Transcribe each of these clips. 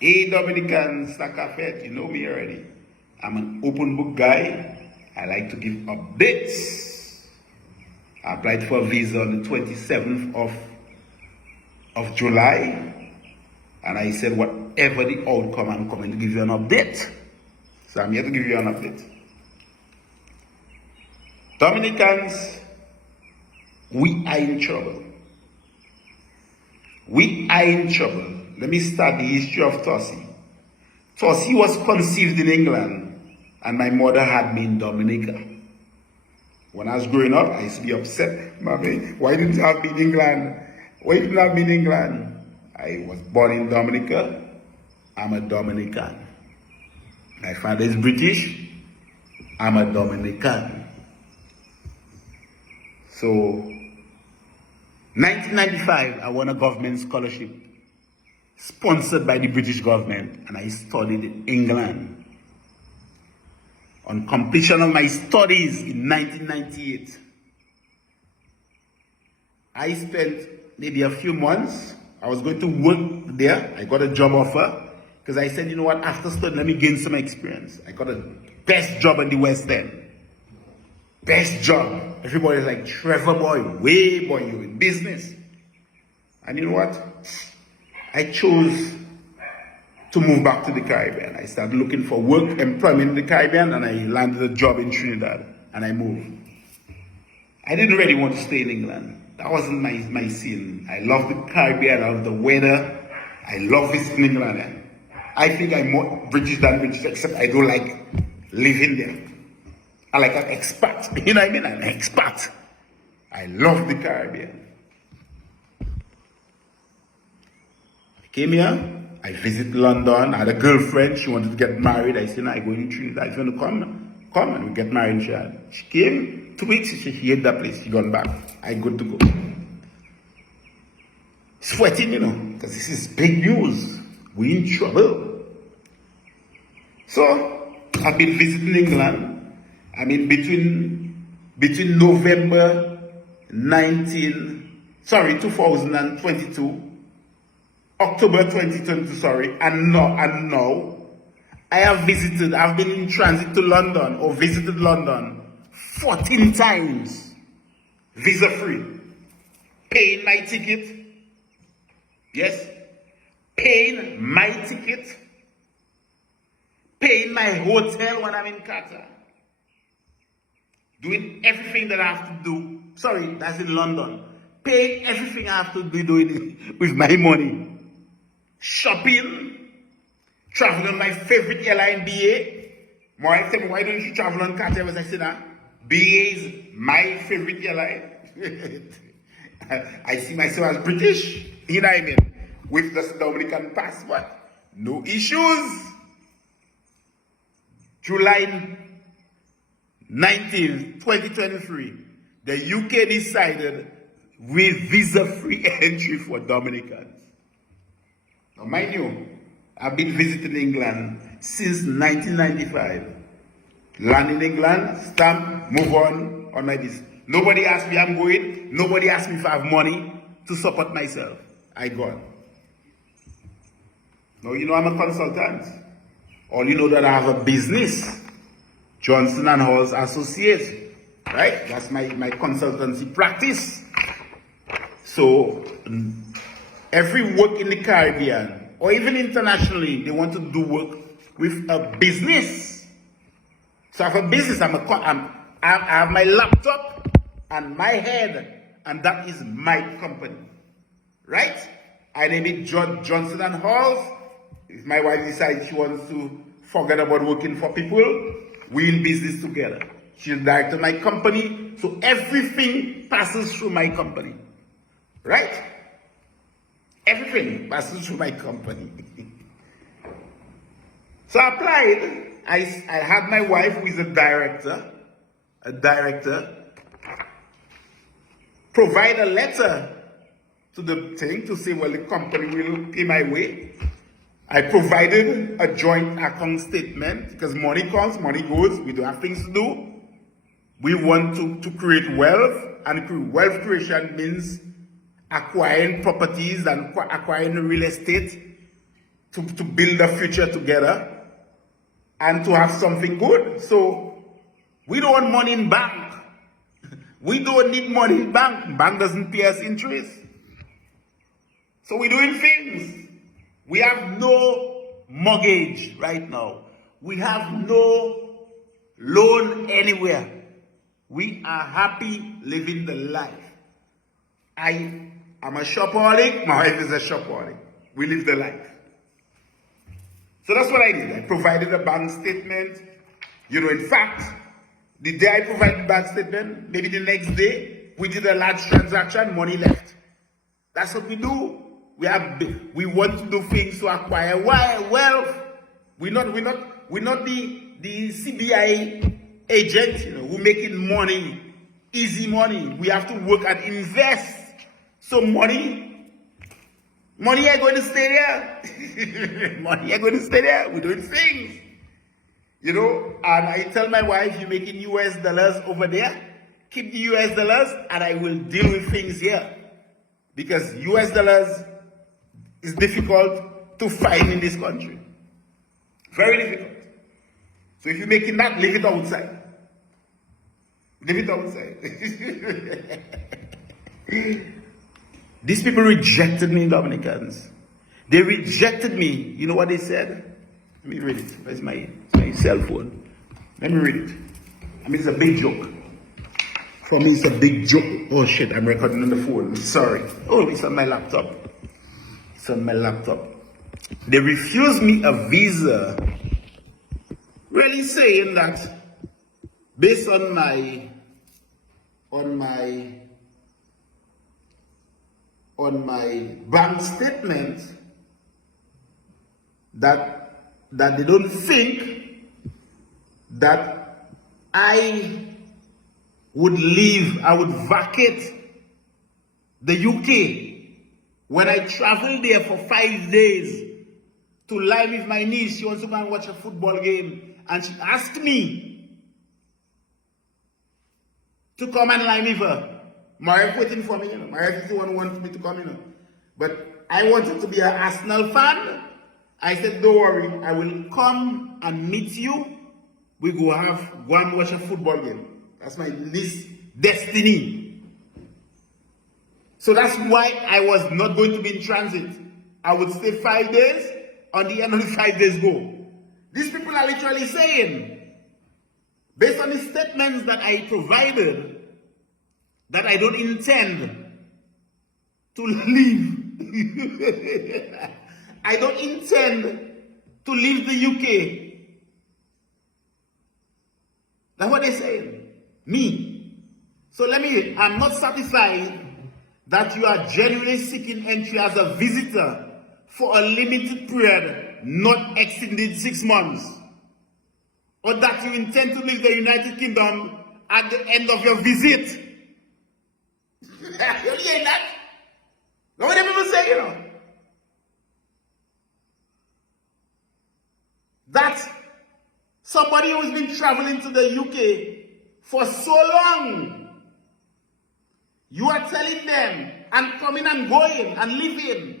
Hey Dominican Stackafet, you know me already. I'm an open book guy. I like to give updates. I applied for a visa on the 27th of July. And I said, whatever the outcome, I'm coming to give you an update. So I'm here to give you an update. Dominicans, we are in trouble. We are in trouble. Let me start the history of Tossie. Tossie was conceived in England, and my mother had me in Dominica. When I was growing up, I used to be upset. Mommy, why didn't you have me in England? Why didn't you have me in England? I was born in Dominica. I'm a Dominican. My father is British. I'm a Dominican. So, 1995, I won a government scholarship sponsored by the British government, and I studied in England. On completion of my studies in 1998, I spent maybe a few months. I was going to work there. I got a job offer because I said, you know what, after studying, let me gain some experience. I got a best job in the West End. Best job. Everybody's like, Trevor boy, way boy, you in business. And you know what? I chose to move back to the Caribbean. I started looking for work, employment in the Caribbean, and I landed a job in Trinidad, and I moved. I didn't really want to stay in England. That wasn't my scene. I love the Caribbean, I love the weather. I love visiting England. I think I'm more British than British, except I don't like living there. I like an expat. You know what I mean? An expat. I love the Caribbean. I came here. I visited London. I had a girlfriend. She wanted to get married. I said, no, I'm going to Trinidad. If you want to come and we get married in Trinidad. She came 2 weeks. She hate that place. She gone back. I good to go. Sweating, you know, because this is big news. We in trouble. So, I've been visiting England. I mean, between November 2022, October 2022, and now, I've been in transit to London, or visited London 14 times, visa free, paying my ticket, yes, paying my ticket, paying my hotel when I'm in Qatar, doing everything that I have to do. Sorry, that's in London. Paying everything I have to be doing with my money. Shopping, traveling on my favorite airline, BA. More tell me, why don't you travel on Qatar? I said, BA is my favorite airline. I see myself as British, you know what I mean? With the Dominican passport. No issues. July 19th, 2023, the UK decided with visa-free entry for Dominicans. Now, mind you, I've been visiting England since 1995. Land in England, stamp, move on my business. Nobody asked me I'm going. Nobody asked me if I have money to support myself. I gone. Now, you know I'm a consultant. All you know that I have a business. Johnson and Halls Associates, right? That's my consultancy practice. So every work in the Caribbean or even internationally, they want to do work with a business. So I have a business. I have my laptop and my head, and that is my company, right? I name it Johnson and Halls. If my wife decides she wants to forget about working for people, we'll business together. She's the director of my company, so everything passes through my company, right? Everything passes through my company. So I applied. I had my wife, who is a director, provide a letter to the thing to say, well, the company will pay my way. I provided a joint account statement because money comes, money goes. We don't have things to do. We want to create wealth, and wealth creation means acquiring properties and acquiring real estate to build a future together and to have something good. So we don't want money in bank. We don't need money in bank. Bank doesn't pay us interest. So we're doing things. We have no mortgage right now. We have no loan anywhere. We are happy living the life. I am a shopaholic. My wife is a shopaholic. We live the life. So that's what I did. I provided a bank statement. In fact, the day I provided the bank statement, maybe the next day, we did a large transaction, money left. That's what we do. We want to do things to acquire wealth. We're not the CBI agent, who making money, easy money. We have to work and invest. So money ain't going to stay there. Money ain't going to stay there. We're doing things. And I tell my wife, you're making US dollars over there. Keep the US dollars and I will deal with things here. Because US dollars is difficult to find in this country. Very difficult. So if you're making that, leave it outside. Leave it outside. These people rejected me, Dominicans. They rejected me. You know what they said? Let me read it. Where's my cell phone? Let me read it. It's a big joke. For me, it's a big joke. Oh shit, I'm recording on the phone. Sorry. Oh, it's on my laptop. They refused me a visa, really saying that based on my bank statement that they don't think that I would vacate the UK when I traveled there for 5 days to lie with my niece. She wants to go and watch a football game, and she asked me to come and lie with her. My wife waiting for me, My wife is the one who wants me to come, But I wanted to be an Arsenal fan. I said, don't worry, I will come and meet you. We go and watch a football game. That's my niece's destiny. So that's why I was not going to be in transit. I would stay 5 days. On the end of the 5 days, go. These people are literally saying, based on the statements that I provided, that I don't intend to leave. I don't intend to leave the UK. That's what they're saying. Me. So I'm not satisfied that you are genuinely seeking entry as a visitor for a limited period, not exceeding 6 months. Or that you intend to leave the United Kingdom at the end of your visit. You hear that? Know what people say, That somebody who's been traveling to the UK for so long, you are telling them, and coming and going and living,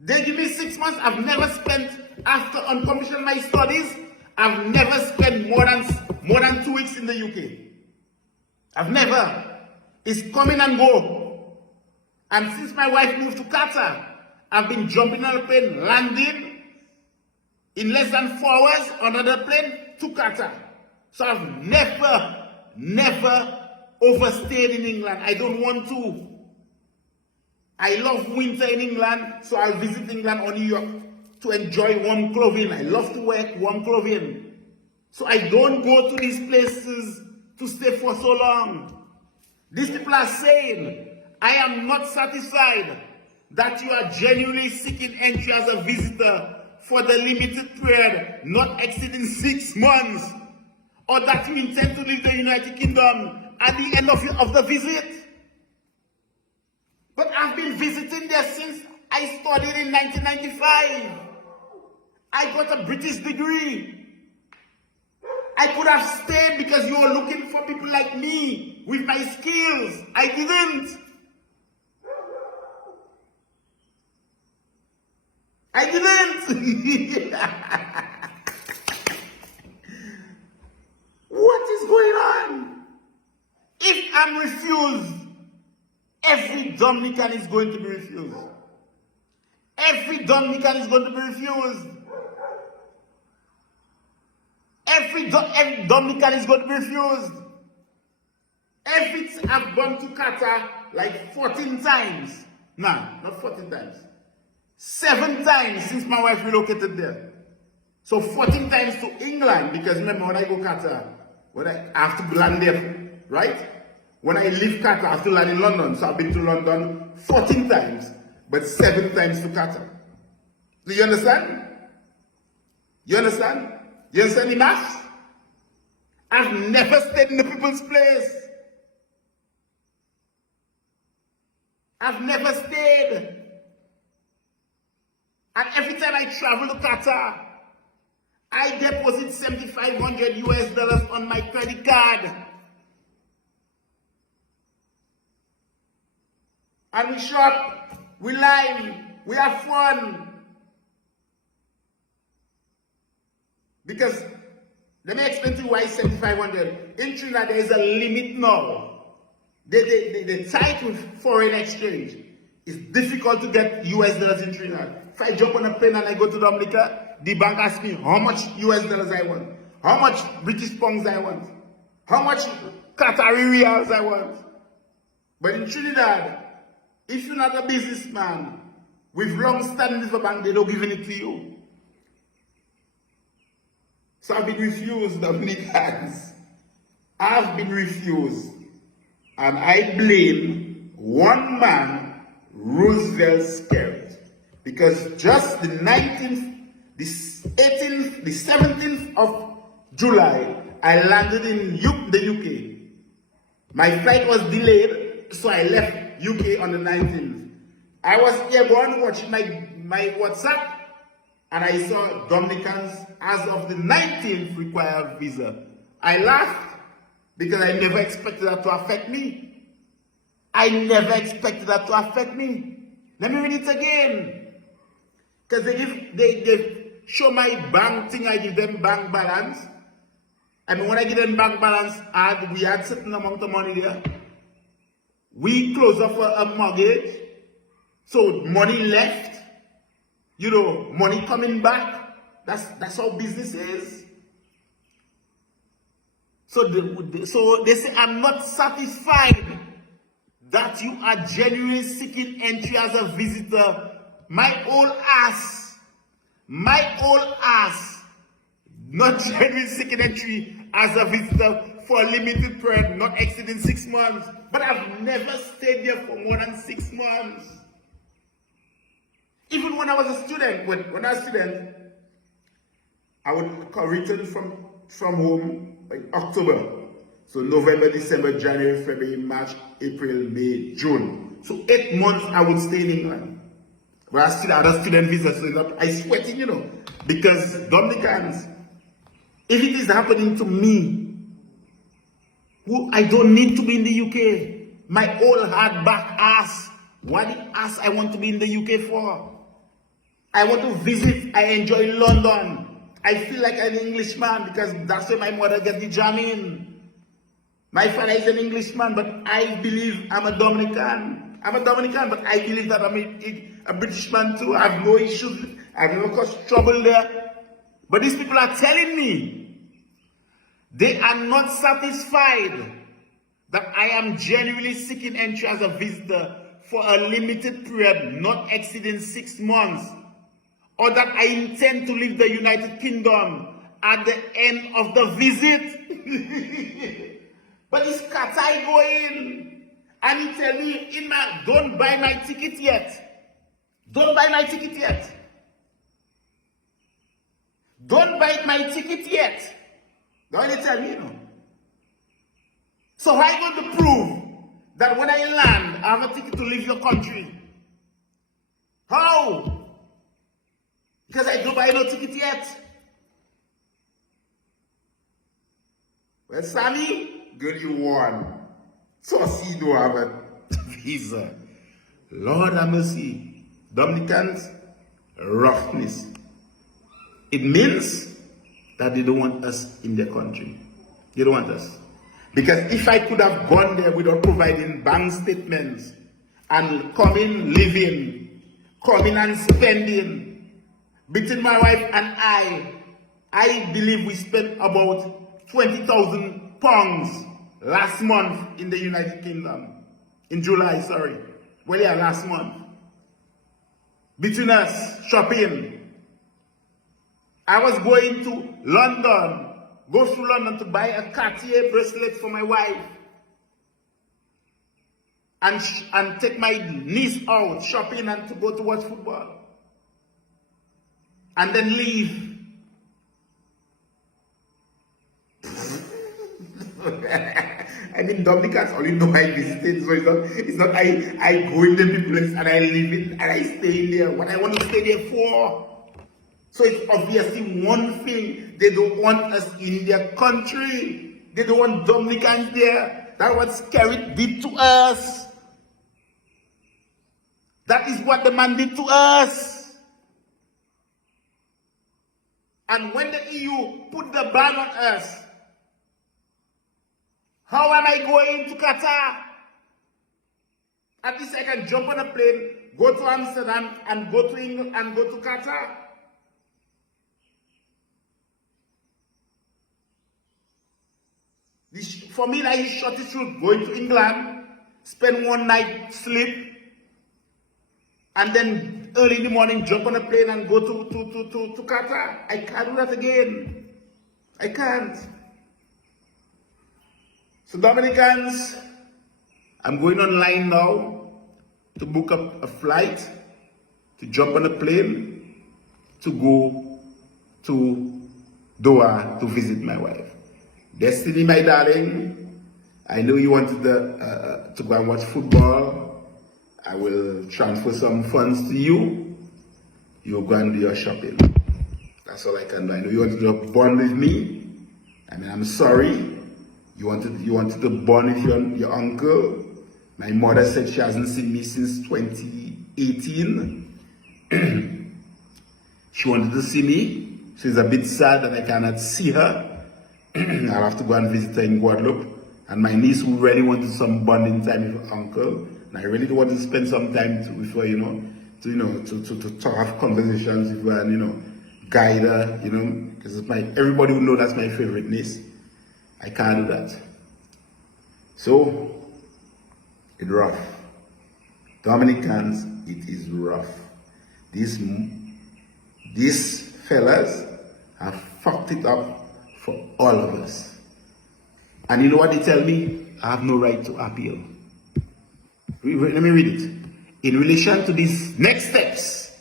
they give me 6 months, I've never spent, after on completion of my studies, I've never spent more than 2 weeks in the UK. I've never. It's coming and go. And since my wife moved to Qatar, I've been jumping on a plane, landing in less than 4 hours on another plane to Qatar. So I've never overstayed in England. I don't want to. I love winter in England, so I'll visit England or New York to enjoy warm clothing. I love to wear warm clothing. So I don't go to these places to stay for so long. These people are saying, I am not satisfied that you are genuinely seeking entry as a visitor for the limited period, not exceeding 6 months, or that you intend to leave the United Kingdom at the end of the visit. But I've been visiting there since I studied in 1995. I got a British degree. I could have stayed because you were looking for people like me with my skills. I didn't. I didn't. What is going on? If I'm refused, every Dominican is going to be refused. Every Dominican is going to be refused. Every Dominican is going to be refused. I've gone to Qatar like 14 times. Nah, not 14 times. 7 times since my wife relocated there. So 14 times to England, because remember when I go Qatar, I have to land there, right? When I leave Qatar, I have to land in London. So I've been to London 14 times, but 7 times to Qatar. Do you understand? You understand? You understand the maths? I've never stayed in the people's place. I've never stayed. And every time I travel to Qatar, I deposit $7,500 on my credit card. And we shop, we live, we have fun. Because, let me explain to you why 7,500. In Trinidad, there is a limit now. The tight with foreign exchange. It's difficult to get US dollars in Trinidad. If I jump on a plane and I go to Dominica, the bank asks me how much US dollars I want, how much British pounds I want, how much Qatari reals I want. But in Trinidad, if you're not a businessman with long-standing with a bank, they don't give it to you. So I've been refused, Dominicans. I've been refused. And I blame one man, Roosevelt Skerrit. Because just the 19th, the 18th, the 17th of July, I landed in the UK. My flight was delayed, so I left UK on the 19th. I was airborne watching my WhatsApp, and I saw Dominicans as of the 19th require a visa. I laughed because I never expected that to affect me. I never expected that to affect me. Let me read it again. Because they show my bank thing, I give them bank balance. I mean, when I give them bank balance, we had certain amount of money there. We closed off a mortgage. So money left. You know, money coming back. That's how business is. So they say, I'm not satisfied that you are genuinely seeking entry as a visitor. My old ass, not genuinely seeking entry as a visitor for a limited period, not exceeding 6 months. But I've never stayed there for more than 6 months. Even when I was a student, when I was a student, I would return from home in October. So November, December, January, February, March, April, May, June. So 8 months I would stay in England. But I still had a student visa, so I sweating, you know. Because Dominicans, if it is happening to me, who I don't need to be in the UK. My old hardback ass. What the ass I want to be in the UK for? I want to visit. I enjoy London. I feel like an Englishman because that's where my mother gets the jam in. My father is an Englishman, but I believe I'm a Dominican. I'm a Dominican, but I believe that I'm a British man too. I have no issues. I've never caused trouble there. But these people are telling me they are not satisfied that I am genuinely seeking entry as a visitor for a limited period, not exceeding 6 months, or that I intend to leave the United Kingdom at the end of the visit. But this Qatar going, and he tell me, don't buy my ticket yet. Don't buy my ticket yet. Don't buy my ticket yet. Don't they tell me, you know? So how are you going to prove that when I land, I have a ticket to leave your country? How? Because I don't buy no ticket yet. Well, Sammy, girl, you won. So see, don't have a visa. Lord have mercy. Dominicans, roughness. It means that they don't want us in their country. They don't want us. Because if I could have gone there without providing bank statements and coming, living, coming and spending, between my wife and I believe we spent about £20,000 last month in the United Kingdom. In July, sorry. Well, yeah, last month. Between us, shopping. I was going to London, go through London to buy a Cartier bracelet for my wife. And take my niece out shopping and to go to watch football. And then leave. I mean, Dominicans only know I visited, so it's not I go in the place and I live it and I stay there. What I want to stay there for. So it's obviously one thing. They don't want us in their country. They don't want Dominicans there. That's what Skerrit did to us. That is what the man did to us. And when the EU put the ban on us, how am I going to Qatar? At least I can jump on a plane, go to Amsterdam, and go to England, and go to Qatar. For me, like, he shot his route, going to England, spend one night, sleep, and then early in the morning, jump on a plane and go to Qatar. I can't do that again. I can't. So Dominicans, I'm going online now to book up a flight, to jump on a plane, to go to Doha to visit my wife. Destiny, my darling, I know you wanted to go and watch football. I will transfer some funds to you. You'll go and do your shopping. That's all I can do. I know you wanted to bond with me. I mean, I'm sorry. You wanted to bond with your uncle. My mother said she hasn't seen me since 2018. She wanted to see me. She's a bit sad that I cannot see her. I'll have to go and visit her in Guadeloupe. And my niece who really wanted some bonding time with her uncle. And I really do want to spend some time with her, to have conversations with her and, guide her, because everybody will know that's my favorite niece. I can't do that. So, it's rough. Dominicans, it is rough. These fellas have fucked it up for all of us. And you know what they tell me? I have no right to appeal. Let me read it. In relation to these next steps,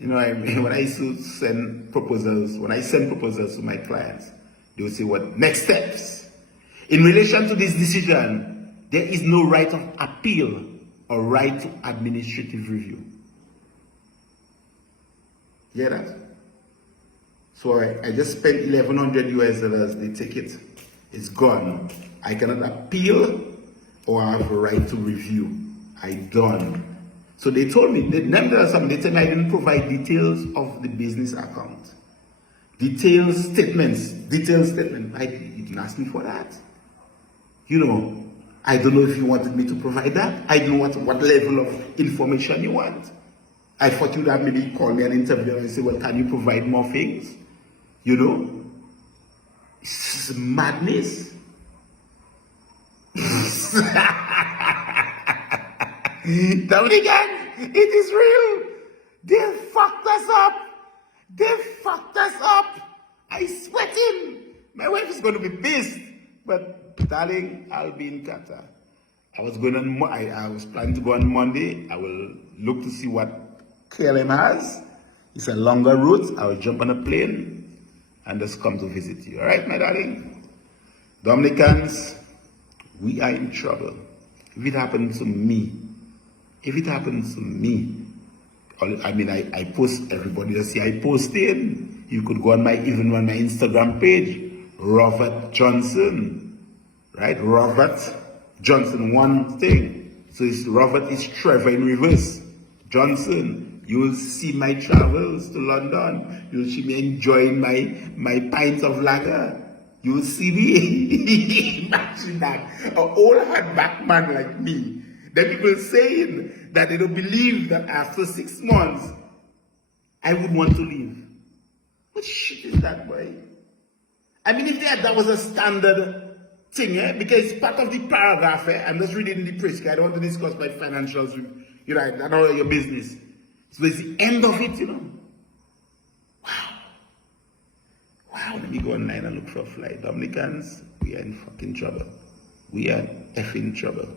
when I used to send proposals, to my clients, they will say, what? Next steps. In relation to this decision, there is no right of appeal or right to administrative review. Hear that? So I just spent $1,100 they take it. It's gone. I cannot appeal or have a right to review. I done. So they told me, they told me I didn't provide details of the business account. Detailed statements. You didn't ask me for that. I don't know if you wanted me to provide that. I don't know what level of information you want. I thought you'd have maybe called me an interview and say, well, can you provide more things? It's madness. Dominican, it is real. They fucked us up. I sweating. My wife is going to be pissed. But, darling, I'll be in Qatar. I was planning to go on Monday. I will look to see what KLM has. It's a longer route. I will jump on a plane and just come to visit you. All right, my darling? Dominicans, we are in trouble. If it happens to me, I post, everybody will see I posted. You could go on my Instagram page, Robert Johnson, right? Robert Johnson, one thing. So Robert is Trevor in reverse. Johnson. You will see my travels to London. You'll see me enjoying my pints of lager. You will see me. Imagine that. An old hardback man like me. Then people saying that they don't believe that after 6 months, I would want to leave. What shit is that, boy? I mean, if that was a standard thing, because it's part of the paragraph, I'm just reading the press, I don't want to discuss my financials with you, know, I don't know your business. So it's the end of it, you know. Wow. Wow, let me go online and look for a flight. Dominicans, we are in fucking trouble. We are effing trouble.